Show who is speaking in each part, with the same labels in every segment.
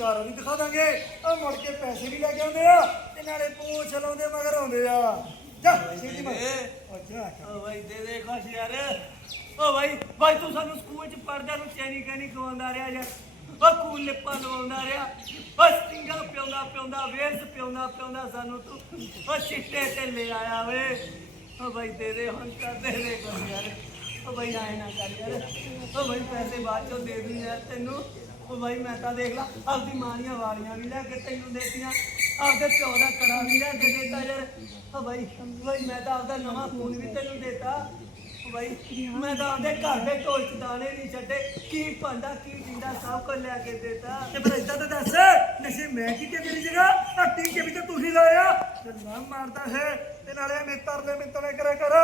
Speaker 1: ਚਾਰ ਵੀ ਦਿਖਾ ਦਾਂਗੇ। ਉਹ ਮੁੜ ਕੇ ਪੈਸੇ ਵੀ ਲੈ ਕੇ ਆਉਂਦੇ ਆ ਤੇ ਨਾਲੇ ਪੂਛ ਲਾਉਂਦੇ ਮਗਰ ਆਉਂਦੇ ਆ। ਜਾ ਛੇਤੀ ਉਹ ਜਾ
Speaker 2: ਓ ਬਾਈ ਦੇ ਦੇ ਖੁਸ਼ ਯਾਰ। ਓ ਬਾਈ ਬਾਈ ਤੂੰ ਸਾਨੂੰ ਸਕੂਲ ਚ ਪੜਦਾ ਨੂੰ ਚੈਨੀ ਕਹਿਣੀ ਖਵਾਉਂਦਾ ਰਿਹਾ ਯਾਰ ਓ ਕੂਲ ਲਿਪਾਂ ਲਵਾਉਂਦਾ ਰਿਹਾ। ਓ ਸਟਿੰਗਾਂ ਪਿਉਂਦਾ ਪਿਉਂਦਾ ਵੇਸ ਪਿਉਂਦਾ ਪਿਉਂਦਾ ਸਾਨੂੰ ਤੂੰ। ਓ ਚਿੱਟੇ ਤੇ ਲੈ ਆਇਆ ਵੇ ਓ ਬਾਈ ਦੇ ਦੇ ਹੁਣ ਕਰ ਦੇ ਦੇ ਕੁਛ ਯਾਰ। ਓ ਬਾਈ ਆਏ ਨਾ ਕਰ ਯਾਰ। ਓ ਬਾਈ ਪੈਸੇ ਬਾਅਦ ਚੋਂ ਦੇ ਦੂੰ ਯਾਰ ਤੈਨੂੰ। ਓ ਬਾਈ, ਮੈਂ ਤਾਂ ਦੇਖ ਲਾ, ਆਪਦੀ ਮਾਂ ਦੀਆਂ ਵਾਲੀਆਂ ਵੀ ਲੈ ਕੇ ਤੈਨੂੰ ਦੇਤੀਆਂ, ਆਪਦੇ ਪਿਓ ਦਾ ਕੜਾ ਵੀ ਲੈ ਕੇ ਦੇਤਾ ਯਾਰ। ਓ ਬਾਈ ਬਾਈ, ਮੈਂ ਤਾਂ ਆਪਦਾ ਨਵਾਂ ਫੋਨ ਵੀ ਤੈਨੂੰ ਦੇਤਾ। ਓ ਬਾਈ, ਮੈਂ ਤਾਂ ਆਪਦੇ ਘਰ ਦੇ ਢੋਲ ਚ ਦਾਣੇ ਨਹੀਂ ਛੱਡੇ, ਕੀ ਭਾਂਡਾ, ਕੀ ਟਿੰਡਾ ਸਭ ਕੁਝ ਲੈ ਕੇ ਦੇਤਾ।
Speaker 1: ਤੇ ਪਰ ਇਦਾਂ ਤਾਂ ਦੱਸ, ਨਸ਼ੇ ਮੈਂ ਕੀਤੇ ਤੇਰੀ ਜਗ੍ਹਾ ਆ ਟੀਕੇ ਵੀ ਤਾਂ ਤੂੰ ਲਾਇਆ। ਤੇ ਨਾ ਮਾਰਦਾ ਹੈ, ਤੇ ਨਾਲੇ ਐਵੇਂ ਤਰਲੇ ਮਿੰਤਲੇ ਕਰਿਆ ਕਰ।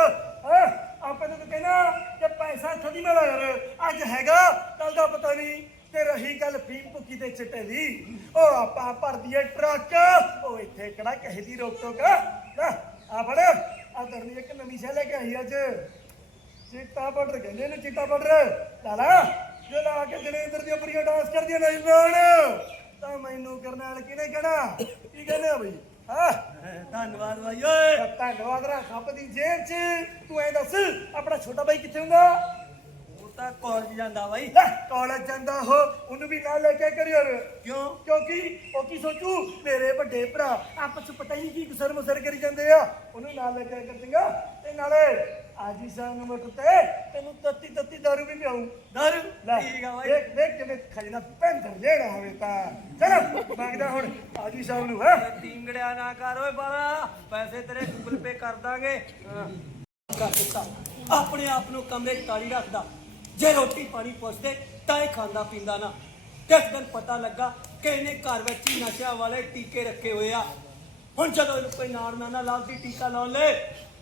Speaker 1: ਹੈ, ਆਪੇ ਨੂੰ ਤਾਂ ਕਹਿਣਾ ਕਿ ਪੈਸਾ ਥੋੜੀ ਮੈਂ ਮਿਲਾ ਯਾਰ, ਅੱਜ ਹੈਗਾ ਕੱਲ ਦਾ ਪਤਾ ਨਹੀਂ ਤੇ ਰਹੀ ਗੱਲ ਫੀਮ ਭੁੱਕੀ ਤੇ ਚਿੱਟੇ ਦੀ। ਉਹ ਆਪਾਂ ਭਰਦੀ ਏ ਟਰੱਕ। ਉਹ ਇੱਥੇ ਕਿਹੜਾ ਕਿਸੇ ਦੀ ਰੋਕ ਟੋਕ ਆ? ਲੈ, ਆ ਫੜ। ਆ ਤਰਨੀ ਇੱਕ ਨਵੀਂ ਸ਼ੈ ਲੈ ਕੇ ਆਈ ਅੱਜ। ਚਿੱਟਾ ਬਾਰਡਰ ਕਹਿੰਦੇ ਇਹਨੂੰ ਚਿੱਟਾ ਬਾਰਡਰ ਲਾਲਾ ਜੇ ਲਾ ਕੇ ਜਨੇਂਦਰ ਦੀਆਂ ਬੜੀਆਂ ਡਾਂਸ ਕਰਦੀਆਂ ਨਹੀਂ ਬਣ ਤਾਂ ਮੈਨੂੰ ਕਰਨਾਲ ਕਿਹਨੇ ਕਹਿਣਾ? ਕੀ ਕਹਿੰਦੇ ਆ ਬਈ? ਹਾਂ?
Speaker 2: ਧੰਨਵਾਦ ਬਾਈ ਓਏ।
Speaker 1: ਧੰਨਵਾਦ ਰਾ ਖੱਪ ਦੀ ਜੇਬ 'ਚ ਤੂੰ ਐ ਦੱਸ ਆਪਣਾ ਛੋਟਾ ਬਾਈ ਕਿੱਥੇ ਹੁੰਦਾ?
Speaker 2: ਉਹ ਤਾਂ ਕਾਲਜ ਜਾਂਦਾ ਬਾਈ।
Speaker 1: ਕਾਲਜ ਜਾਂਦਾ ਹੋ ਉਹਨੂੰ ਵੀ ਨਾਲ ਲੈ ਕੇ ਕਰੀਅਰ
Speaker 2: ਕਿਉਂ?
Speaker 1: ਕਿਉਂਕਿ ਉਹ ਕੀ ਸੋਚੂ ਮੇਰੇ ਵੱਡੇ ਭਰਾ ਆਪਸ ਪਤਾ ਹੀ ਨਹੀਂ ਕੀ ਗੁਸਰ ਮੁਸਰ ਕਰੀ ਜਾਂਦੇ ਆ। ਉਹਨੂੰ ਨਾਲ ਲੈ ਕੇ ਕਰ ਚੰਗਾ ਤੇ ਨਾਲੇ ਆਜੀ ਸਾਹਿਬ ਨੂੰ ਮੈਂ ਤੇ ਤੈਨੂੰ ਤੱਤੀ ਤੱਤੀ ਦਾਰੂ ਵੀ ਲਿਆਉਂ
Speaker 2: ਦਰ? ਠੀਕ ਆ ਬਾਈ।
Speaker 1: ਦੇਖ ਦੇਖ ਕਿਵੇਂ ਖਜਨਾ ਪੈਂਦਰ ਜਿਹੜਾ ਹੋਵੇ ਤਾਂ। ਚਲੋ ਮੰਗਦਾ ਹੁਣ ਆਜੀ ਸਾਹਿਬ ਨੂੰ ਹੈ।
Speaker 2: ਟਿੰਗੜਿਆ ਨਾ ਕਰ ਓਏ ਬਾਲਾ। ਪੈਸੇ ਤੇਰੇ ਗੂਗਲ ਪੇ ਕਰ ਦਾਂਗੇ। ਕਰ ਦਿੱਤਾ। ਆਪਣੇ ਆਪ ਨੂੰ ਕਮਰੇ 'ਚ ਤਾਲੀ ਰੱਖਦਾ। ਜੇ ਰੋਟੀ ਪਾਣੀ ਪੁੱਛਦੇ ਤਾਂ ਇਹ ਖਾਂਦਾ ਪੀਂਦਾ ਨਾ। ਤੇ ਦਿਨ ਪਤਾ ਲੱਗਾ ਕਿ ਇਹਨੇ ਘਰ ਵਿੱਚ ਹੀ ਨਸ਼ਿਆਂ ਵਾਲੇ ਟੀਕੇ ਰੱਖੇ ਹੋਏ ਆ। ਹੁਣ ਜਦੋਂ ਇਹਨੂੰ ਕੋਈ ਨਾੜ ਨਾ ਨਾ ਲਾਉਂਦੀ ਟੀਕਾ ਲਾਉਣ ਲੈ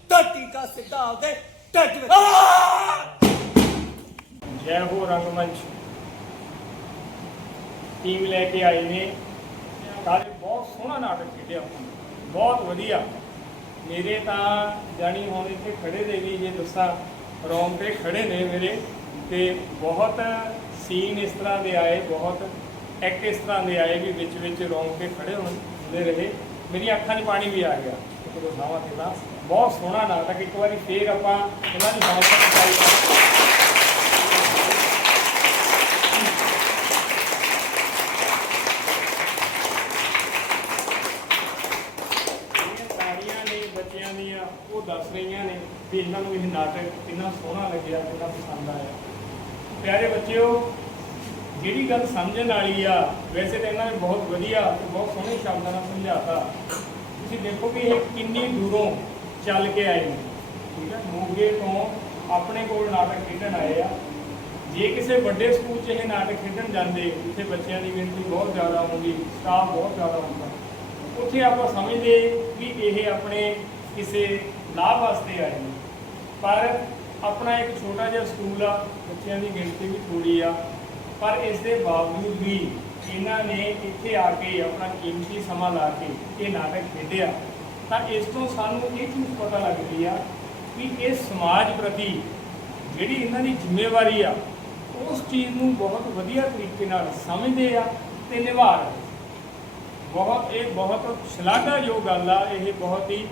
Speaker 2: ਤਾਂ ਟੀਕਾ ਸਿੱਧਾ ਆਉਦੇ ਢਿੱਡ ਵਿੱਚ ਆਹ!
Speaker 3: ਜੈ ਹੋ ਰੰਗਮੰਚ ਟੀਮ ਲੈ ਕੇ ਆਏ ਨੇ। ਸਾਰੇ ਬਹੁਤ ਸੋਹਣਾ ਨਾਟਕ ਖੇਡਿਆ ਬਹੁਤ ਵਧੀਆ। ਮੇਰੇ ਤਾਂ ਜਾਣੀ ਹੁਣ ਇੱਥੇ ਖੜੇ ਦੇ ਵੀ ਜੇ ਦੱਸਾਂ ਰੌਂਗ ਤੇ ਖੜੇ ਨੇ ਮੇਰੇ। ਤੇ ਬਹੁਤ ਸੀਨ ਇਸ ਤਰ੍ਹਾਂ ਦੇ ਆਏ, ਬਹੁਤ ਐਕਟ ਇਸ ਤਰ੍ਹਾਂ ਦੇ ਆਏ ਵੀ ਵਿੱਚ ਵਿੱਚ ਰੋਂਗ ਕੇ ਖੜੇ ਹੋਣ, ਹੁੰਦੇ ਰਹੇ। ਮੇਰੀਆਂ ਅੱਖਾਂ 'ਚ ਪਾਣੀ ਵੀ ਆ ਗਿਆ। ਇੱਕ ਦੋ ਥਾਵਾਂ ਤੇ ਤਾਂ ਬਹੁਤ ਸੋਹਣਾ ਨਾਟਕ ਇੱਕ ਵਾਰੀ ਫੇਰ ਆਪਾਂ ਇਹਨਾਂ ਦੀ ਹੌਸਲਾ ਕਰਾਂਗੇ ਜਿਹੜੀਆਂ ਤਾੜੀਆਂ ਨੇ ਬੱਚਿਆਂ ਦੀਆਂ ਉਹ ਦੱਸ ਰਹੀਆਂ ਨੇ ਵੀ ਇਹਨਾਂ ਨੂੰ ਇਹ ਨਾਟਕ ਕਿੰਨਾ ਸੋਹਣਾ ਲੱਗਿਆ, ਕਿੰਨਾ ਪਸੰਦ ਆਇਆ। ਪਿਆਰੇ ਬੱਚਿਓ, ਜਿਹੜੀ ਗੱਲ ਸਮਝਣ ਵਾਲੀ ਆ, ਵੈਸੇ ਤਾਂ ਇਹਨਾਂ ਨੇ ਬਹੁਤ ਵਧੀਆ ਤੇ ਬਹੁਤ ਸੋਹਣੇ ਸ਼ਬਦਾਂ ਨਾਲ ਸਮਝਾਤਾ। ਤੁਸੀਂ ਦੇਖੋ ਵੀ ਇਹ ਕਿੰਨੀ ਦੂਰੋਂ ਚੱਲ ਕੇ ਆਏ ਨੇ। ਠੀਕ ਹੈ ਮੋਗੇ ਤੋਂ ਆਪਣੇ ਕੋਲ ਨਾਟਕ ਖੇਡਣ ਆਏ ਆ। ਜੇ ਕਿਸੇ ਵੱਡੇ ਸਕੂਲ 'ਚ ਇਹ ਨਾਟਕ ਖੇਡਣ ਜਾਂਦੇ, ਉੱਥੇ ਬੱਚਿਆਂ ਦੀ ਗਿਣਤੀ ਬਹੁਤ ਜ਼ਿਆਦਾ ਹੁੰਦੀ ਸਟਾਫ ਬਹੁਤ ਜ਼ਿਆਦਾ ਹੁੰਦਾ। ਉੱਥੇ ਆਪਾਂ ਸਮਝਦੇ ਵੀ ਇਹ ਆਪਣੇ ਕਿਸੇ ਲਾਭ ਵਾਸਤੇ ਆਏ ਨੇ। ਪਰ ਆਪਣਾ ਇੱਕ ਛੋਟਾ ਜਿਹਾ ਸਕੂਲ ਆ ਬੱਚਿਆਂ ਦੀ ਗਿਣਤੀ ਵੀ ਥੋੜੀ ਆ, ਪਰ ਇਸ ਦੇ ਬਾਵਜੂਦ ਵੀ ਇਹਨਾਂ ਨੇ ਇੱਥੇ ਆ ਕੇ ਆਪਣਾ ਕੀਮਤੀ ਸਮਾਂ ਲਾ ਕੇ ਇਹ ਨਾਟਕ ਖੇਡਿਆ, ਤਾਂ ਇਸ ਤੋਂ ਸਾਨੂੰ ਇਹ ਚੀਜ਼ ਪਤਾ ਲੱਗਦੀ ਆ ਕਿ ਇਹ ਸਮਾਜ ਪ੍ਰਤੀ ਜਿਹੜੀ ਇਹਨਾਂ ਦੀ ਜ਼ਿੰਮੇਵਾਰੀ ਆ, ਉਸ ਚੀਜ਼ ਨੂੰ ਬਹੁਤ ਵਧੀਆ ਤਰੀਕੇ ਨਾਲ ਸਮਝਦੇ ਆ ਤੇ ਨਿਭਾ ਰਹੇ ਬਹੁਤ, ਇਹ ਬਹੁਤ ਸ਼ਲਾਘਾਯੋਗ ਗੱਲ ਆ, ਇਹ ਬਹੁਤ ਹੀ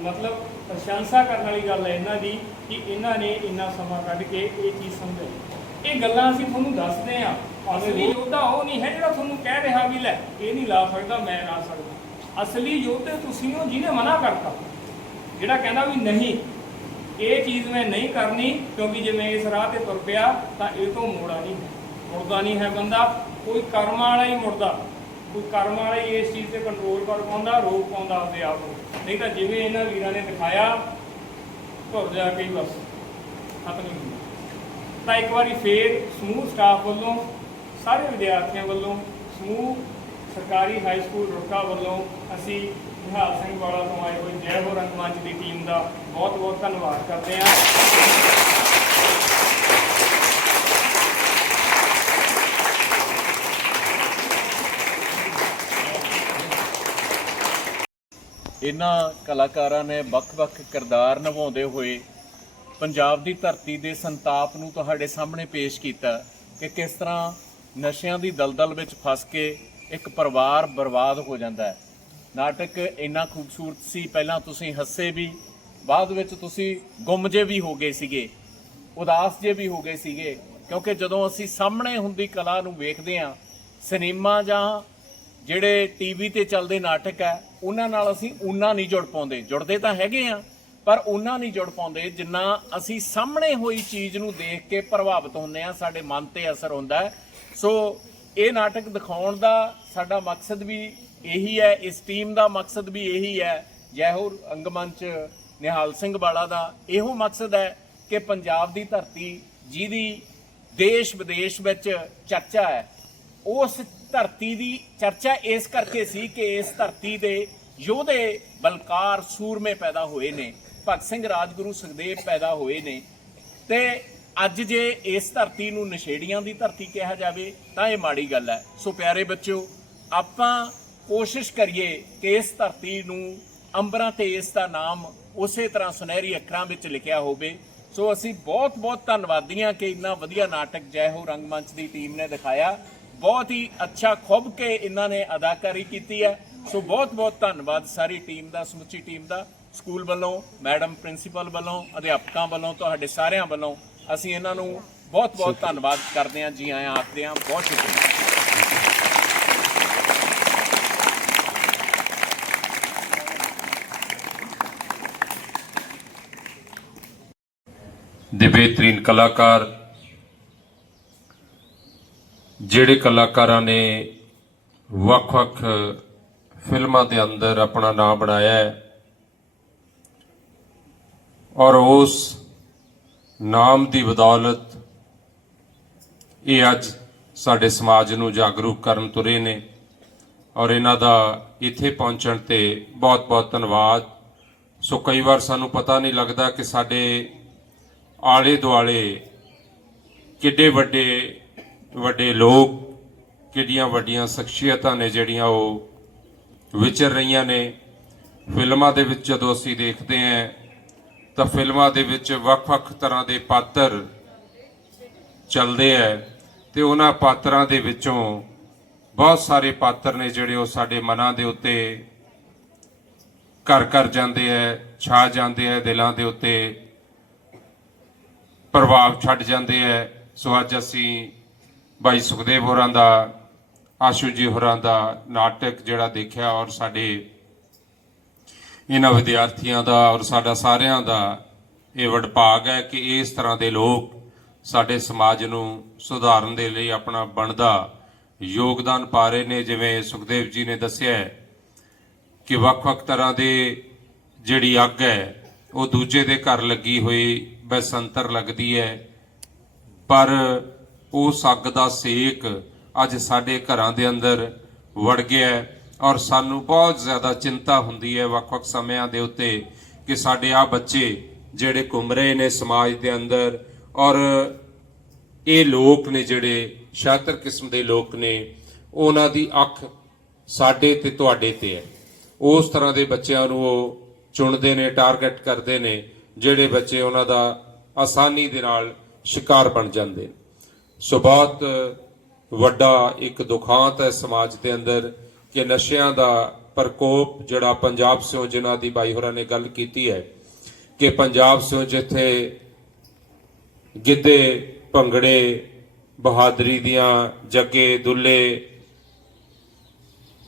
Speaker 3: ਮਤਲਬ ਪ੍ਰਸ਼ੰਸਾ ਕਰਨ ਵਾਲੀ ਗੱਲ ਹੈ ਇਹਨਾਂ ਦੀ ਕਿ ਇਹਨਾਂ ਨੇ ਇੰਨਾ ਸਮਾਂ ਕੱਢ ਕੇ ਇਹ ਚੀਜ਼ ਸਮਝਾਈ। ਇਹ ਗੱਲਾਂ ਅਸੀਂ ਤੁਹਾਨੂੰ ਦੱਸਦੇ ਆ ਅਸਲੀ ਯੋਧਾ ਉਹ ਨਹੀਂ ਹੈ ਜਿਹੜਾ ਤੁਹਾਨੂੰ ਕਹਿ ਰਿਹਾ ਵੀ ਲੈ ਇਹ ਨਹੀਂ ਲਾ ਸਕਦਾ ਮੈਂ ਲਾ ਸਕਦਾ। ਅਸਲੀ ਯੋਧੇ ਤੁਸੀਂ ਹੋ ਜਿਹਨੇ ਮਨਾ ਕਰਤਾ। ਜਿਹੜਾ ਕਹਿੰਦਾ ਵੀ ਨਹੀਂ ਇਹ ਚੀਜ਼ ਮੈਂ ਨਹੀਂ ਕਰਨੀ ਕਿਉਂਕਿ ਜੇ ਮੈਂ ਇਸ ਰਾਹ ਤੇ ਤੁਰ ਪਿਆ ਤਾਂ ਇਹ ਤੋਂ ਮੋੜਾ ਨਹੀਂ ਮੁੜਦਾ ਨਹੀਂ ਹੈ ਬੰਦਾ ਕੋਈ ਕਰਮ ਵਾਲਾ ਹੀ ਮੁੜਦਾ। ਕੋਈ ਕਰਮ ਵਾਲਾ ਹੀ ਇਸ ਚੀਜ਼ ਤੇ ਕੰਟਰੋਲ ਕਰ ਪਾਉਂਦਾ, ਰੋਕ ਪਾਉਂਦਾ ਆਪਣੇ ਆਪ ਨੂੰ। ਨਹੀਂ ਤਾਂ ਜਿਵੇਂ ਇਹਨਾਂ ਵੀਰਾਂ ਨੇ ਦਿਖਾਇਆ ਘੁਰ ਜਾ ਕੇ ਹੀ ਬਸ, ਖਤਮ ਹੀ ਹੁੰਦਾ ਤਾਂ ਇੱਕ ਵਾਰੀ ਫੇਰ ਸਮੂਹ ਸਟਾਫ ਵੱਲੋਂ, ਸਾਰੇ ਵਿਦਿਆਰਥੀਆਂ ਵੱਲੋਂ, ਸਮੂਹ ਸਰਕਾਰੀ ਹਾਈ ਸਕੂਲ ਰੁੜਕਾ ਵੱਲੋਂ ਅਸੀਂ ਨਿਹਾਲ ਸਿੰਘ ਵਾਲਾ ਤੋਂ ਆਏ ਹੋਏ ਜੈ ਹੋ ਰੰਗਮੰਚ ਦੀ ਟੀਮ ਦਾ ਬਹੁਤ ਬਹੁਤ ਧੰਨਵਾਦ ਕਰਦੇ ਹਾਂ।
Speaker 4: ਇਹਨਾਂ ਕਲਾਕਾਰਾਂ ਨੇ ਵੱਖ-ਵੱਖ ਕਿਰਦਾਰ ਨਿਭਾਉਂਦੇ ਹੋਏ ਪੰਜਾਬ ਦੀ ਧਰਤੀ ਦੇ ਸੰਤਾਪ ਨੂੰ ਤੁਹਾਡੇ ਸਾਹਮਣੇ ਪੇਸ਼ ਕੀਤਾ ਕਿ ਕਿਸ ਤਰ੍ਹਾਂ ਨਸ਼ਿਆਂ ਦੀ ਦਲਦਲ ਵਿੱਚ ਫਸ ਕੇ ਇੱਕ ਪਰਿਵਾਰ ਬਰਬਾਦ ਹੋ ਜਾਂਦਾ ਹੈ। ਨਾਟਕ ਇੰਨਾ ਖੂਬਸੂਰਤ ਸੀ, ਪਹਿਲਾਂ ਤੁਸੀਂ ਹੱਸੇ ਵੀ, ਬਾਅਦ ਵਿੱਚ ਤੁਸੀਂ ਗੁੰਮ ਜੇ ਵੀ ਹੋ ਗਏ ਸੀਗੇ, ਉਦਾਸ ਜੇ ਵੀ ਹੋ ਗਏ ਸੀਗੇ, ਕਿਉਂਕਿ ਜਦੋਂ ਅਸੀਂ ਸਾਹਮਣੇ ਹੁੰਦੀ ਕਲਾ ਨੂੰ ਵੇਖਦੇ ਹਾਂ, ਸਿਨੇਮਾ ਜਾਂ ਜਿਹੜੇ ਟੀਵੀ ਤੇ ਚੱਲਦੇ ਨਾਟਕ ਹੈ, ਉਹਨਾਂ ਨਾਲ ਅਸੀਂ ਉਨਾ ਨਹੀਂ ਜੁੜ ਪਾਉਂਦੇ। ਜੁੜਦੇ ਤਾਂ ਹੈਗੇ ਆ, ਪਰ ਉਨਾ ਨਹੀਂ ਜੁੜ ਪਾਉਂਦੇ, ਜਿੰਨਾ ਅਸੀਂ ਸਾਹਮਣੇ ਹੋਈ ਚੀਜ਼ ਨੂੰ ਦੇਖ ਕੇ ਪ੍ਰਭਾਵਿਤ ਹੁੰਦੇ ਆ ਸਾਡੇ ਮਨ ਤੇ ਅਸਰ ਹੁੰਦਾ ਸੋ ਇਹ ਨਾਟਕ ਦਿਖਾਉਣ ਦਾ ਸਾਡਾ ਮਕਸਦ ਵੀ ਇਹੀ ਹੈ, ਇਸ ਟੀਮ ਦਾ ਮਕਸਦ ਵੀ ਇਹੀ ਹੈ। ਜੈਹੂਰ ਅੰਗਮੰਚ ਨਿਹਾਲ ਸਿੰਘ ਵਾਲਾ ਦਾ ਇਹੋ ਮਕਸਦ ਹੈ ਕਿ ਪੰਜਾਬ ਦੀ ਧਰਤੀ, ਜਿਹਦੀ ਦੇਸ਼ ਵਿਦੇਸ਼ ਵਿੱਚ ਚਰਚਾ ਹੈ, ਉਸ ਧਰਤੀ ਦੀ ਚਰਚਾ ਇਸ ਕਰਕੇ ਸੀ ਕਿ ਇਸ ਧਰਤੀ ਦੇ ਯੋਧੇ ਬਲਕਾਰ ਸੂਰਮੇ ਪੈਦਾ ਹੋਏ ਨੇ, ਭਗਤ ਸਿੰਘ ਰਾਜਗੁਰੂ ਸੁਖਦੇਵ ਪੈਦਾ ਹੋਏ ਨੇ ਤੇ ਅੱਜ ਜੇ ਇਸ ਧਰਤੀ ਨੂੰ ਨਸ਼ੇੜੀਆਂ ਦੀ ਧਰਤੀ ਕਿਹਾ ਜਾਵੇ ਤਾਂ ਇਹ ਮਾੜੀ ਗੱਲ ਹੈ। ਸੋ ਪਿਆਰੇ ਬੱਚਿਓ, ਆਪਾਂ ਕੋਸ਼ਿਸ਼ ਕਰੀਏ ਕਿ ਇਸ ਧਰਤੀ ਨੂੰ ਅੰਬਰਾਂ ਤੇ ਇਸ ਦਾ ਨਾਮ ਉਸੇ ਤਰ੍ਹਾਂ ਸੁਨਹਿਰੀ ਅੱਖਰਾਂ ਵਿੱਚ ਲਿਖਿਆ ਹੋਵੇ। ਸੋ ਅਸੀਂ ਬਹੁਤ ਬਹੁਤ ਧੰਨਵਾਦੀ ਹਾਂ ਕਿ ਇੰਨਾ ਵਧੀਆ ਨਾਟਕ ਜੈ ਹੋ ਰੰਗਮੰਚ ਦੀ ਟੀਮ ਨੇ ਦਿਖਾਇਆ। ਬਹੁਤ ਹੀ ਅੱਛਾ ਖੁੱਬ ਕੇ ਇਹਨਾਂ ਨੇ ਅਦਾਕਾਰੀ ਕੀਤੀ ਹੈ। ਸੋ ਬਹੁਤ ਬਹੁਤ ਧੰਨਵਾਦ ਸਾਰੀ ਟੀਮ ਦਾ ਸਮੁੱਚੀ ਟੀਮ ਦਾ ਸਕੂਲ ਵੱਲੋਂ ਮੈਡਮ ਪ੍ਰਿੰਸੀਪਲ ਵੱਲੋਂ ਅਧਿਆਪਕਾਂ ਵੱਲੋਂ ਤੁਹਾਡੇ ਸਾਰਿਆਂ ਵੱਲੋਂ ਅਸੀਂ ਇਹਨਾਂ ਨੂੰ ਬਹੁਤ ਬਹੁਤ ਧੰਨਵਾਦ ਕਰਦੇ ਹਾਂ ਜੀ ਆਇਆਂ ਆਖਦੇ ਹਾਂ ਬਹੁਤ ਸ਼ੁਕਰੀਆ।
Speaker 5: ਦੇ ਬਿਹਤਰੀਨ ਕਲਾਕਾਰ ਜਿਹੜੇ ਕਲਾਕਾਰਾਂ ਨੇ ਵੱਖ-ਵੱਖ ਫਿਲਮਾਂ ਦੇ ਅੰਦਰ ਆਪਣਾ ਨਾਮ ਬਣਾਇਆ ਹੈ ਔਰ ਉਸ ਨਾਮ ਦੀ ਬਦੌਲਤ ਇਹ ਅੱਜ ਸਾਡੇ ਸਮਾਜ ਨੂੰ ਜਾਗਰੂਕ ਕਰਨ ਤੁਰੇ ਨੇ ਔਰ ਇਹਨਾਂ ਦਾ ਇੱਥੇ ਪਹੁੰਚਣ ਤੇ ਬਹੁਤ-ਬਹੁਤ ਧੰਨਵਾਦ। ਸੋ ਕਈ ਵਾਰ ਸਾਨੂੰ ਪਤਾ ਨਹੀਂ ਲੱਗਦਾ ਕਿ ਸਾਡੇ ਆਲੇ ਦੁਆਲੇ ਕਿੱਡੇ ਵੱਡੇ ਵੱਡੇ ਲੋਕ ਕਿੱਡੀਆਂ ਵੱਡੀਆਂ ਸ਼ਖਸੀਅਤਾਂ ਨੇ ਜਿਹੜੀਆਂ ਉਹ ਵਿਚਰ ਰਹੀਆਂ ਨੇ? ਫਿਲਮਾਂ ਦੇ ਵਿੱਚ ਜਦੋਂ ਅਸੀਂ ਦੇਖਦੇ ਹਾਂ, ਤਾਂ ਫਿਲਮਾਂ ਦੇ ਵਿੱਚ ਵੱਖ-ਵੱਖ ਤਰ੍ਹਾਂ ਦੇ ਪਾਤਰ ਚੱਲਦੇ ਆ ਤੇ ਉਹਨਾਂ ਪਾਤਰਾਂ ਦੇ ਵਿੱਚੋਂ ਬਹੁਤ ਸਾਰੇ ਪਾਤਰ ਨੇ ਜਿਹੜੇ ਉਹ ਸਾਡੇ ਮਨਾਂ ਦੇ ਉੱਤੇ ਘਰ ਘਰ ਜਾਂਦੇ ਆ, ਛਾ ਜਾਂਦੇ ਆ, ਦਿਲਾਂ ਦੇ ਉੱਤੇ ਪ੍ਰਭਾਵ ਛੱਡ ਜਾਂਦੇ ਐ ਸੋ ਅੱਜ ਅਸੀਂ ਭਾਈ ਸੁਖਦੇਵ ਹੋਰਾਂ ਦਾ, ਆਸ਼ੂ ਜੀ ਹੋਰਾਂ ਦਾ ਨਾਟਕ ਜਿਹੜਾ ਦੇਖਿਆ ਔਰ ਸਾਡੇ ਇਹਨਾਂ ਵਿਦਿਆਰਥੀਆਂ ਦਾ ਔਰ ਸਾਡਾ ਸਾਰਿਆਂ ਦਾ ਇਹ ਵਡਭਾਗ ਹੈ ਕਿ ਇਸ ਤਰ੍ਹਾਂ ਦੇ ਲੋਕ ਸਾਡੇ ਸਮਾਜ ਨੂੰ ਸੁਧਾਰਨ ਦੇ ਲਈ ਆਪਣਾ ਬਣਦਾ ਯੋਗਦਾਨ ਪਾ ਰਹੇ ਨੇ, ਜਿਵੇਂ ਸੁਖਦੇਵ ਜੀ ਨੇ ਦੱਸਿਆ ਕਿ ਵੱਖ-ਵੱਖ ਤਰ੍ਹਾਂ ਦੇ ਜਿਹੜੀ ਅੱਗ ਹੈ, ਉਹ ਦੂਜੇ ਦੇ ਘਰ ਲੱਗੀ ਹੋਈ ਬਸੰਤਰ ਲੱਗਦੀ ਹੈ। ਪਰ ਉਸ ਅੱਗ ਦਾ ਸੇਕ ਅੱਜ ਸਾਡੇ ਘਰਾਂ ਦੇ ਅੰਦਰ ਵੜ ਗਿਆ ਔਰ ਸਾਨੂੰ ਬਹੁਤ ਜ਼ਿਆਦਾ ਚਿੰਤਾ ਹੁੰਦੀ ਹੈ ਵੱਖ-ਵੱਖ ਸਮਿਆਂ ਦੇ ਉੱਤੇ ਕਿ ਸਾਡੇ ਆ ਬੱਚੇ ਜਿਹੜੇ ਘੁੰਮ ਰਹੇ ਨੇ ਸਮਾਜ ਦੇ ਅੰਦਰ ਔਰ ਇਹ ਲੋਕ ਨੇ ਜਿਹੜੇ ਸ਼ਾਤਰ ਕਿਸਮ ਦੇ ਲੋਕ ਨੇ, ਉਹਨਾਂ ਦੀ ਅੱਖ ਸਾਡੇ ਤੇ ਤੁਹਾਡੇ ਤੇ ਹੈ। ਉਸ ਤਰ੍ਹਾਂ ਦੇ ਬੱਚਿਆਂ ਨੂੰ ਉਹ ਚੁਣਦੇ ਨੇ, ਟਾਰਗੇਟ ਕਰਦੇ ਨੇ, ਜਿਹੜੇ ਬੱਚੇ ਉਹਨਾਂ ਦਾ ਆਸਾਨੀ ਦੇ ਨਾਲ ਸ਼ਿਕਾਰ ਬਣ ਜਾਂਦੇ ਨੇ। ਸੋ ਬਹੁਤ ਵੱਡਾ ਇੱਕ ਦੁਖਾਂਤ ਹੈ ਸਮਾਜ ਦੇ ਅੰਦਰ ਕਿ ਨਸ਼ਿਆਂ ਦਾ ਪ੍ਰਕੋਪ ਜਿਹੜਾ ਪੰਜਾਬ ਸਿਓ ਜਿਨ੍ਹਾਂ ਦੀ ਬਾਈ ਹੋਰਾਂ ਨੇ ਗੱਲ ਕੀਤੀ ਹੈ ਕਿ ਪੰਜਾਬ ਸਿਓ ਜਿੱਥੇ ਗਿੱਧੇ, ਭੰਗੜੇ, ਬਹਾਦਰੀ ਦੀਆਂ ਜੱਗੇ, ਦੁੱਲੇ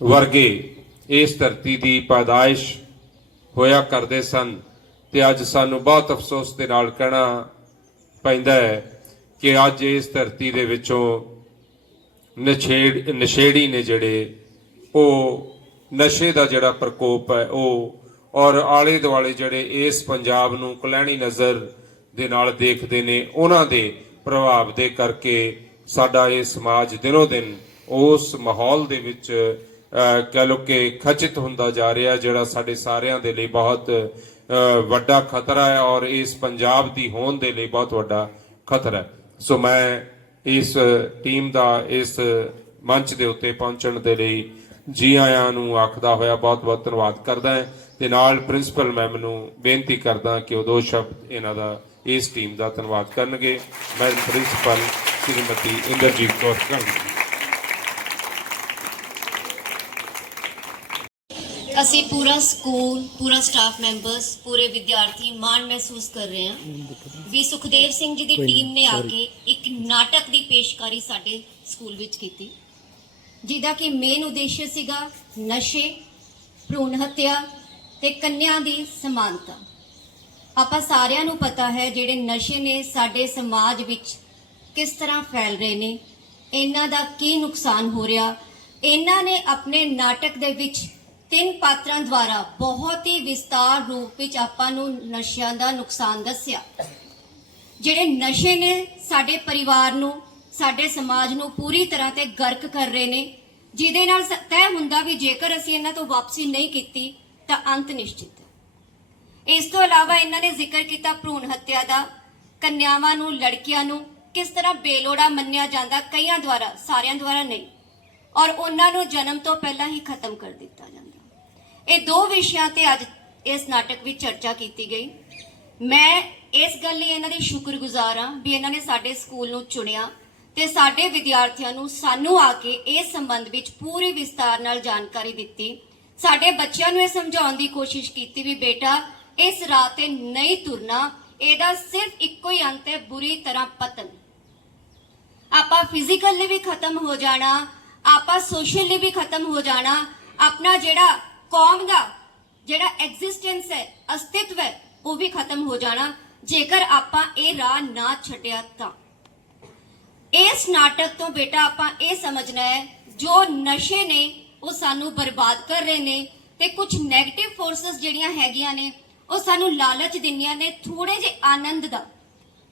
Speaker 5: ਵਰਗੇ ਇਸ ਧਰਤੀ ਦੀ ਪੈਦਾਇਸ਼ ਹੋਇਆ ਕਰਦੇ ਸਨ ਤੇ ਅੱਜ ਸਾਨੂੰ ਬਹੁਤ ਅਫਸੋਸ ਦੇ ਨਾਲ ਕਹਿਣਾ ਪੈਂਦਾ ਹੈ ਕਿ ਅੱਜ ਇਸ ਧਰਤੀ ਦੇ ਵਿੱਚੋਂ ਨਸ਼ੇੜ ਨਸ਼ੇੜੀ ਨੇ ਜਿਹੜੇ ਉਹ ਨਸ਼ੇ ਦਾ ਜਿਹੜਾ ਪ੍ਰਕੋਪ ਹੈ ਉਹ ਔਰ ਆਲੇ ਦੁਆਲੇ ਜਿਹੜੇ ਇਸ ਪੰਜਾਬ ਨੂੰ ਕਲੈਣੀ ਨਜ਼ਰ ਦੇ ਨਾਲ ਦੇਖਦੇ ਨੇ ਉਹਨਾਂ ਦੇ ਪ੍ਰਭਾਵ ਦੇ ਕਰਕੇ ਸਾਡਾ ਇਹ ਸਮਾਜ ਦਿਨੋ ਦਿਨ ਉਸ ਮਾਹੌਲ ਦੇ ਵਿੱਚ ਅਹ, ਕਹਿ ਲੋ ਕਿ ਖਚਿਤ ਹੁੰਦਾ ਜਾ ਰਿਹਾ ਜਿਹੜਾ ਸਾਡੇ ਸਾਰਿਆਂ ਦੇ ਲਈ ਬਹੁਤ ਵੱਡਾ ਖਤਰਾ ਹੈ ਔਰ ਇਸ ਪੰਜਾਬ ਦੀ ਹੋਂਦ ਦੇ ਲਈ ਬਹੁਤ ਵੱਡਾ ਖਤਰਾ ਹੈ। ਸੋ ਮੈਂ ਇਸ ਟੀਮ ਦਾ ਇਸ ਮੰਚ ਦੇ ਉੱਤੇ ਪਹੁੰਚਣ ਦੇ ਲਈ ਜੀ ਆਇਆਂ ਨੂੰ ਆਖਦਾ ਹੋਇਆ ਬਹੁਤ ਬਹੁਤ ਧੰਨਵਾਦ ਕਰਦਾ ਹਾਂ ਤੇ ਨਾਲ ਪ੍ਰਿੰਸੀਪਲ ਮੈਮ ਨੂੰ ਬੇਨਤੀ ਕਰਦਾ ਕਿ ਉਹ ਦੋ ਸ਼ਬਦ ਇਹਨਾਂ ਦਾ ਇਸ ਟੀਮ ਦਾ ਧੰਨਵਾਦ ਕਰਨਗੇ। ਮੈਂ ਪ੍ਰਿੰਸੀਪਲ ਸ਼੍ਰੀਮਤੀ ਇੰਦਰਜੀਤ ਕੌਰ ਕਰਾਂਗੀ
Speaker 6: ਅਸੀਂ ਪੂਰਾ ਸਕੂਲ ਪੂਰਾ ਸਟਾਫ ਮੈਂਬਰਸ ਪੂਰੇ ਵਿਦਿਆਰਥੀ ਮਾਣ ਮਹਿਸੂਸ ਕਰ ਰਹੇ ਹਾਂ। ਵੀ ਸੁਖਦੇਵ ਸਿੰਘ ਜੀ ਦੀ ਟੀਮ ਨੇ ਆ ਕੇ ਇੱਕ ਨਾਟਕ ਦੀ ਪੇਸ਼ਕਾਰੀ ਸਾਡੇ ਸਕੂਲ ਵਿੱਚ ਕੀਤੀ। ਜਿਹਦਾ ਕਿ ਮੇਨ ਉਦੇਸ਼ ਸੀਗਾ ਨਸ਼ੇ ਭਰੂਣ ਹੱਤਿਆ ਤੇ ਕੰਨਿਆਂ ਦੀ ਸਮਾਨਤਾ। ਆਪਾਂ ਸਾਰਿਆਂ ਨੂੰ ਪਤਾ ਹੈ ਜਿਹੜੇ ਨਸ਼ੇ ਨੇ ਸਾਡੇ ਸਮਾਜ ਵਿੱਚ ਕਿਸ ਤਰ੍ਹਾਂ ਫੈਲ ਰਹੇ ਨੇ ਇਹਨਾਂ ਦਾ ਕੀ ਨੁਕਸਾਨ ਹੋ ਰਿਹਾ। ਇਹਨਾਂ ਨੇ ਆਪਣੇ ਨਾਟਕ ਦੇ ਵਿੱਚ ਤਿੰਨ ਪਾਤਰਾਂ ਦੁਆਰਾ ਬਹੁਤ ਹੀ ਵਿਸਤਾਰ ਰੂਪ ਵਿੱਚ ਆਪਾਂ ਨੂੰ ਨਸ਼ਿਆਂ ਦਾ ਨੁਕਸਾਨ ਦੱਸਿਆ। ਜਿਹੜੇ ਨਸ਼ੇ ਨੇ ਸਾਡੇ ਪਰਿਵਾਰ ਨੂੰ, ਸਾਡੇ ਸਮਾਜ ਨੂੰ ਪੂਰੀ ਤਰ੍ਹਾਂ ਤੇ ਗਰਕ ਕਰ ਰਹੇ ਨੇ, ਜਿਹਦੇ ਨਾਲ ਤੈਅ ਹੁੰਦਾ ਵੀ ਜੇਕਰ ਅਸੀਂ ਇਹਨਾਂ ਤੋਂ ਵਾਪਸੀ ਨਹੀਂ ਕੀਤੀ, ਤਾਂ ਅੰਤ ਨਿਸ਼ਚਿਤ। ਹੈ ਇਸ ਤੋਂ ਇਲਾਵਾ ਇਹਨਾਂ ਨੇ ਜ਼ਿਕਰ ਕੀਤਾ ਭਰੂਣ ਹੱਤਿਆ ਦਾ, ਕੰਨਿਆਵਾਂ ਨੂੰ, ਲੜਕੀਆਂ ਨੂੰ, ਕਿਸ ਤਰ੍ਹਾਂ ਬੇਲੋੜਾ ਮੰਨਿਆ ਜਾਂਦਾ ਕਈਆਂ ਦੁਆਰਾ, ਸਾਰਿਆਂ ਦੁਆਰਾ ਨਹੀਂ। ਔਰ ਉਹਨਾਂ ਨੂੰ ਜਨਮ ਤੋਂ ਪਹਿਲਾਂ ਹੀ ਖਤਮ ਕਰ ਦਿੱਤਾ ਜਾਂਦਾ। ਇਹ ਦੋ ਵਿਸ਼ਿਆਂ ਤੇ ਅੱਜ ਇਸ ਨਾਟਕ ਵਿੱਚ ਚਰਚਾ ਕੀਤੀ ਗਈ। ਮੈਂ ਇਸ ਗੱਲ ਲਈ ਇਹਨਾਂ ਦੀ ਸ਼ੁਕਰਗੁਜ਼ਾਰ ਹਾਂ ਵੀ ਇਹਨਾਂ ਨੇ ਸਾਡੇ ਸਕੂਲ ਨੂੰ ਚੁਣਿਆ ਤੇ ਸਾਡੇ ਵਿਦਿਆਰਥੀਆਂ ਨੂੰ ਸਾਨੂੰ ਆ ਕੇ ਇਸ ਸੰਬੰਧ ਵਿੱਚ ਪੂਰੀ ਵਿਸਤਾਰ ਨਾਲ ਜਾਣਕਾਰੀ ਦਿੱਤੀ। ਸਾਡੇ ਬੱਚਿਆਂ ਨੂੰ ਇਹ ਸਮਝਾਉਣ ਦੀ ਕੋਸ਼ਿਸ਼ ਕੀਤੀ ਵੀ ਬੇਟਾ, ਇਸ ਰਾਹ ਤੇ ਨਹੀਂ ਤੁਰਨਾ, ਇਹਦਾ ਸਿਰਫ ਇੱਕੋ ਹੀ ਅੰਤ ਹੈ, ਬੁਰੀ ਤਰ੍ਹਾਂ ਪਤਨ। ਆਪਾਂ ਫਿਜ਼ੀਕਲੀ ਵੀ ਖਤਮ ਹੋ ਜਾਣਾ, ਆਪਾਂ ਸੋਸ਼ਲੀ ਵੀ ਖਤਮ ਹੋ ਜਾਣਾ, ਆਪਣਾ ਜਿਹੜਾ ਕੌਮ ਦਾ ਜਿਹੜਾ ਐਗਜ਼ਿਸਟੈਂਸ ਹੈ, ਅਸਤਿਤਵ ਹੈ, ਉਹ ਵੀ ਖਤਮ ਹੋ ਜਾਣਾ, ਜੇਕਰ ਆਪਾਂ ਇਹ ਰਾਹ ਨਾ ਛੱਡਿਆ ਤਾਂ। ਇਸ ਨਾਟਕ ਤੋਂ ਬੇਟਾ ਆਪਾਂ ਇਹ ਸਮਝਣਾ ਹੈ, ਜੋ ਨਸ਼ੇ ਨੇ, ਉਹ ਸਾਨੂੰ ਬਰਬਾਦ ਕਰ ਰਹੇ ਨੇ ਤੇ ਕੁਝ 네ਗੇਟਿਵ ਫੋਰਸਸ ਜਿਹੜੀਆਂ ਹੈਗੀਆਂ ਨੇ, ਉਹ ਸਾਨੂੰ ਲਾਲਚ ਦਿੰਦੀਆਂ ਨੇ ਥੋੜੇ ਜਿਹੇ ਆਨੰਦ ਦਾ।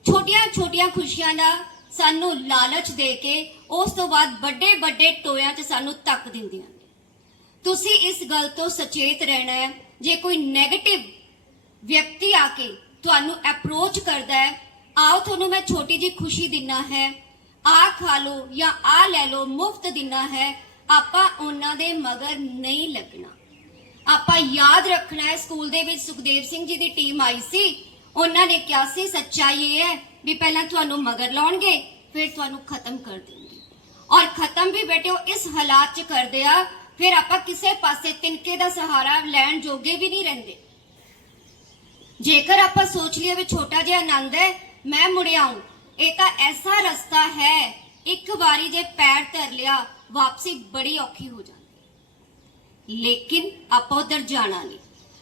Speaker 6: ਛੋਟੀਆਂ ਛੋਟੀਆਂ ਖੁਸ਼ੀਆਂ ਦਾ ਸਾਨੂੰ ਲਾਲਚ ਦੇ ਕੇ, ਉਸ ਤੋਂ ਬਾਅਦ ਵੱਡੇ ਵੱਡੇ ਟੋਇਆਂ 'ਚ ਸਾਨੂੰ ਤੱਕ ਦਿੰਦੀਆਂ ਤੁਸੀਂ ਇਸ ਗੱਲ ਤੋਂ ਸਚੇਤ ਰਹਿਣਾ ਹੈ। ਜੇ ਕੋਈ 네ਗੇਟਿਵ ਵਿਅਕਤੀ ਆ ਕੇ ਤੁਹਾਨੂੰ ਅਪਰੋਚ ਕਰਦਾ ਹੈ, ਆਓ ਤੁਹਾਨੂੰ ਮੈਂ ਛੋਟੀ ਜੀ ਖੁਸ਼ੀ ਦਿਨਾ ਹੈ। ਆ ਖਾ ਲਓ ਜਾਂ ਆ ਲੈ ਲਓ, ਮੁਫਤ ਦਿਨਾ ਹੈ। ਆਪਾਂ ਉਹਨਾਂ ਦੇ ਮਗਰ ਨਹੀਂ ਲੱਗਣਾ। ਆਪਾਂ ਯਾਦ ਰੱਖਣਾ ਹੈ, ਸਕੂਲ ਦੇ ਵਿੱਚ ਸੁਖਦੇਵ ਸਿੰਘ ਜੀ ਦੀ ਟੀਮ ਆਈ ਸੀ। ਉਹਨਾਂ ਨੇ ਕਿਹਾ ਸੀ, ਸੱਚਾਈ ਇਹ ਹੈ ਵੀ ਪਹਿਲਾਂ ਤੁਹਾਨੂੰ ਮਗਰ ਲਾਉਣਗੇ, ਫਿਰ ਤੁਹਾਨੂੰ ਖਤਮ ਕਰ ਦੇਣਗੇ। ਔਰ ਖਤਮ ਵੀ ਬੇਟੇ ਉਹ ਇਸ ਹਾਲਾਤ 'ਚ ਕਰਦੇ ਆ ਫਿਰ ਆਪਾਂ ਕਿਸੇ ਪਾਸੇ ਤਿਨਕੇ ਦਾ ਸਹਾਰਾ ਲੈਣ ਜੋਗੇ ਵੀ ਨਹੀਂ ਰਹਿੰਦੇ। ਜੇਕਰ ਆਪਾਂ ਸੋਚ ਲਈਏ ਵੀ ਛੋਟਾ ਜਿਹਾ ਆਨੰਦ ਹੈ, ਮੈਂ ਮੁੜਿਆਉਂ ਇਹ ਤਾਂ ਐਸਾ ਰਸਤਾ ਹੈ, ਇੱਕ ਵਾਰੀ ਜੇ ਪੈਰ ਧਰ ਲਿਆ, ਵਾਪਸੀ ਬੜੀ ਔਖੀ ਹੋ ਜਾਂਦੀ। ਲੇਕਿਨ ਆਪਾਂ ਉਧਰ ਜਾਣਾ ਨਹੀਂ।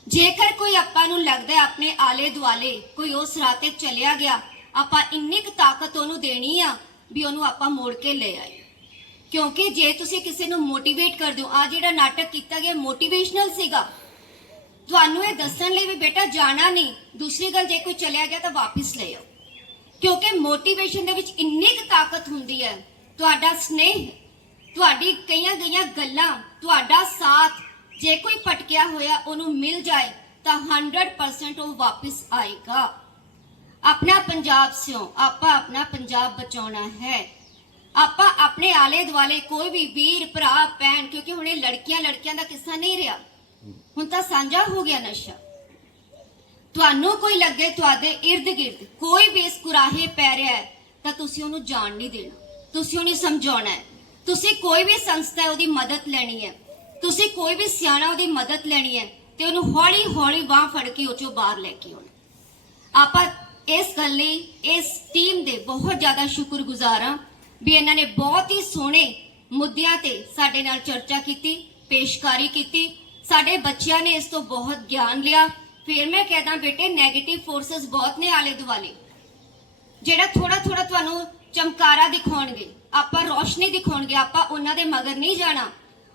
Speaker 6: ਜੇਕਰ ਕੋਈ ਆਪਾਂ ਨੂੰ ਲੱਗਦਾ ਆਪਣੇ ਆਲੇ ਦੁਆਲੇ ਕੋਈ ਉਸ ਰਾਹ ਤੇ ਚਲਿਆ ਗਿਆ, ਆਪਾਂ ਇੰਨੀ ਕੁ ਤਾਕਤ ਉਹਨੂੰ ਦੇਣੀ ਆ ਵੀ ਉਹਨੂੰ ਆਪਾਂ ਮੋੜ ਕੇ ਲੈ ਆਏ। ਕਿਉਂਕਿ ਜੇ ਤੁਸੀਂ ਕਿਸੇ ਨੂੰ ਮੋਟੀਵੇਟ ਕਰਦੇ ਹੋ ਆ ਜਿਹੜਾ ਨਾਟਕ ਕੀਤਾ ਗਿਆ ਮੋਟੀਵੇਸ਼ਨਲ ਸੀਗਾ, ਤੁਹਾਨੂੰ ਇਹ ਦੱਸਣ ਲਈ ਵੀ ਬੇਟਾ ਜਾਣਾ ਨਹੀਂ, ਦੂਸਰੀ ਗੱਲ ਜੇ ਕੋਈ ਚਲਿਆ ਗਿਆ ਤਾਂ ਵਾਪਸ ਲੈ ਆਓ। ਕਿਉਂਕਿ ਮੋਟੀਵੇਸ਼ਨ ਦੇ ਵਿੱਚ ਇੰਨੀ ਕੁ ਤਾਕਤ ਹੁੰਦੀ ਹੈ, ਤੁਹਾਡਾ ਸਨੇਹ, ਤੁਹਾਡੀ ਕਈਆਂ ਗਈਆਂ ਗੱਲਾਂ, ਤੁਹਾਡਾ ਸਾਥ ਜੇ ਕੋਈ ਭਟਕਿਆ ਹੋਇਆ ਉਹਨੂੰ ਮਿਲ ਜਾਏ, ਤਾਂ 100% ਉਹ ਵਾਪਸ ਆਏਗਾ। ਆਪਣਾ ਪੰਜਾਬ ਸਿਓ, ਆਪਾਂ ਆਪਣਾ ਪੰਜਾਬ ਬਚਾਉਣਾ ਹੈ। ਆਪਾਂ ਆਪਣੇ ਆਲੇ ਦੁਆਲੇ ਕੋਈ ਵੀ ਵੀਰ, ਭਰਾ, ਭੈਣ, ਕਿਉਂਕਿ ਹੁਣ ਇਹ ਲੜਕੀਆਂ, ਲੜਕਿਆਂ ਦਾ ਕਿੱਸਾ ਨਹੀਂ ਰਿਹਾ। ਹੁਣ ਤਾਂ ਸਾਂਝਾ ਹੋ ਗਿਆ ਨਸ਼ਾ। ਤੁਹਾਨੂੰ ਕੋਈ ਲੱਗੇ ਤੁਹਾਡੇ ird ਗਿਰਦ ਕੋਈ ਵੀ ਇਸ ਕੁਰਾਹੇ ਪੈ ਰਿਹਾ ਹੈ, ਤਾਂ ਤੁਸੀਂ ਉਹਨੂੰ ਜਾਣ ਨਹੀਂ ਦੇਣਾ। ਤੁਸੀਂ ਉਹਨੂੰ ਸਮਝਾਉਣਾ ਹੈ। ਤੁਸੀਂ ਕੋਈ ਵੀ ਸੰਸਥਾ ਹੈ ਉਹਦੀ ਮਦਦ ਲੈਣੀ ਹੈ, ਤੁਸੀਂ ਕੋਈ ਵੀ ਸਿਆਣਾ ਉਹਦੀ ਮਦਦ ਲੈਣੀ ਹੈ, ਤੇ ਉਹਨੂੰ ਹੌਲੀ ਹੌਲੀ ਬਾਹ ਫੜ ਕੇ ਉਹ ਚੋਂ ਬਾਹਰ ਲੈ ਕੇ ਆਉਣਾ। ਆਪਾਂ ਇਸ ਗੱਲ ਲਈ, ਇਸ ਟੀਮ ਦੇ ਬਹੁਤ ਜ਼ਿਆਦਾ ਸ਼ੁਕਰਗੁਜ਼ਾਰ ਹਾਂ ਵੀ ਇਹਨਾਂ ਨੇ ਬਹੁਤ ਹੀ ਸੋਹਣੇ ਮੁੱਦਿਆਂ ਤੇ ਸਾਡੇ ਨਾਲ ਚਰਚਾ ਕੀਤੀ, ਪੇਸ਼ਕਾਰੀ ਕੀਤੀ। ਸਾਡੇ ਬੱਚਿਆਂ ਨੇ ਇਸ ਤੋਂ ਬਹੁਤ ਗਿਆਨ ਲਿਆ। ਫਿਰ ਮੈਂ ਕਹਦਾ ਬੇਟੇ 네ਗੇਟਿਵ ਫੋਰਸਸ ਬਹੁਤ ਨੇ ਆਲੇ ਦੁਆਲੇ। ਜਿਹੜਾ ਥੋੜਾ ਥੋੜਾ ਤੁਹਾਨੂੰ ਚਮਕਾਰਾ ਦਿਖਾਉਣਗੇ, ਆਪਾਂ ਰੋਸ਼ਨੀ ਦਿਖਾਉਣਗੇ, ਆਪਾਂ ਉਹਨਾਂ ਦੇ ਮਗਰ ਨਹੀਂ ਜਾਣਾ।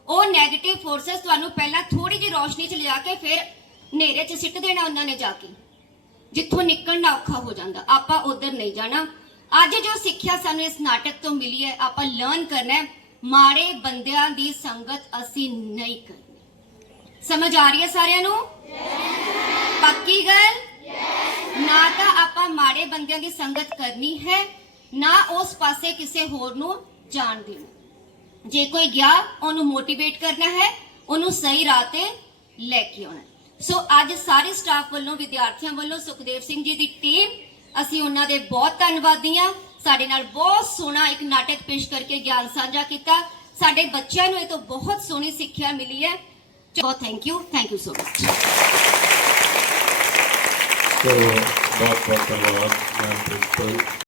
Speaker 6: ਉਹ 네ਗੇਟਿਵ ਫੋਰਸਸ ਤੁਹਾਨੂੰ ਪਹਿਲਾਂ ਥੋੜੀ ਜਿਹੀ ਰੋਸ਼ਨੀ ਚ ਲਿਆ ਕੇ ਫਿਰ ਹਨੇਰੇ ਚ ਸਿੱਟ ਦੇਣਾ ਉਹਨਾਂ ਨੇ ਜਾ ਕੇ। ਜਿੱਥੋਂ ਨਿਕਲਣਾ ਔਖਾ ਹੋ ਜਾਂਦਾ, ਆਪਾਂ ਉਧਰ ਨਹੀਂ ਜਾਣਾ। ਅੱਜ ਜੋ ਸਿੱਖਿਆ ਸਾਨੂੰ ਇਸ ਨਾਟਕ ਤੋਂ ਮਿਲੀ ਹੈ, ਆਪਾਂ ਲਰਨ ਕਰਨਾ ਹੈ, ਮਾੜੇ ਬੰਦਿਆਂ ਦੀ ਸੰਗਤ ਅਸੀਂ ਨਹੀਂ ਕਰਨੀ। ਸਮਝ ਆ ਰਹੀ ਹੈ ਸਾਰਿਆਂ ਨੂੰ? ਪੱਕੀ ਗੱਲ? ਨਾ ਤਾਂ ਆਪਾਂ ਮਾੜੇ ਬੰਦਿਆਂ ਦੀ ਸੰਗਤ ਕਰਨੀ ਹੈ, ਨਾ ਉਸ ਪਾਸੇ ਕਿਸੇ ਹੋਰ ਨੂੰ ਜਾਣ ਦੇਣਾ। ਜੇ ਕੋਈ ਗਿਆ, ਉਹਨੂੰ ਮੋਟੀਵੇਟ ਕਰਨਾ ਹੈ, ਉਹਨੂੰ ਸਹੀ ਰਾਹ ਤੇ ਲੈ ਕੇ ਆਉਣਾ ਸੋ ਅੱਜ ਸਾਰੇ ਸਟਾਫ ਵੱਲੋਂ, ਵਿਦਿਆਰਥੀਆਂ ਵੱਲੋਂ ਸੁਖਦੇਵ ਸਿੰਘ ਜੀ ਦੀ ਟੀਮ ਅਸੀਂ ਉਹਨਾਂ ਦੇ ਬਹੁਤ ਧੰਨਵਾਦੀ ਹਾਂ। ਸਾਡੇ ਨਾਲ ਬਹੁਤ ਸੋਹਣਾ ਇੱਕ ਨਾਟਕ ਪੇਸ਼ ਕਰਕੇ ਗਿਆਨ ਸਾਂਝਾ ਕੀਤਾ। ਸਾਡੇ ਬੱਚਿਆਂ ਨੂੰ ਇਹ ਤੋਂ ਬਹੁਤ ਸੋਹਣੀ ਸਿੱਖਿਆ ਮਿਲੀ ਹੈ। ਬਹੁਤ thank you thank you so much
Speaker 5: so ਬਹੁਤ ਬਹੁਤ ਧੰਨਵਾਦ, ਮੈਮ, ਪ੍ਰਿੰਸੀਪਲ।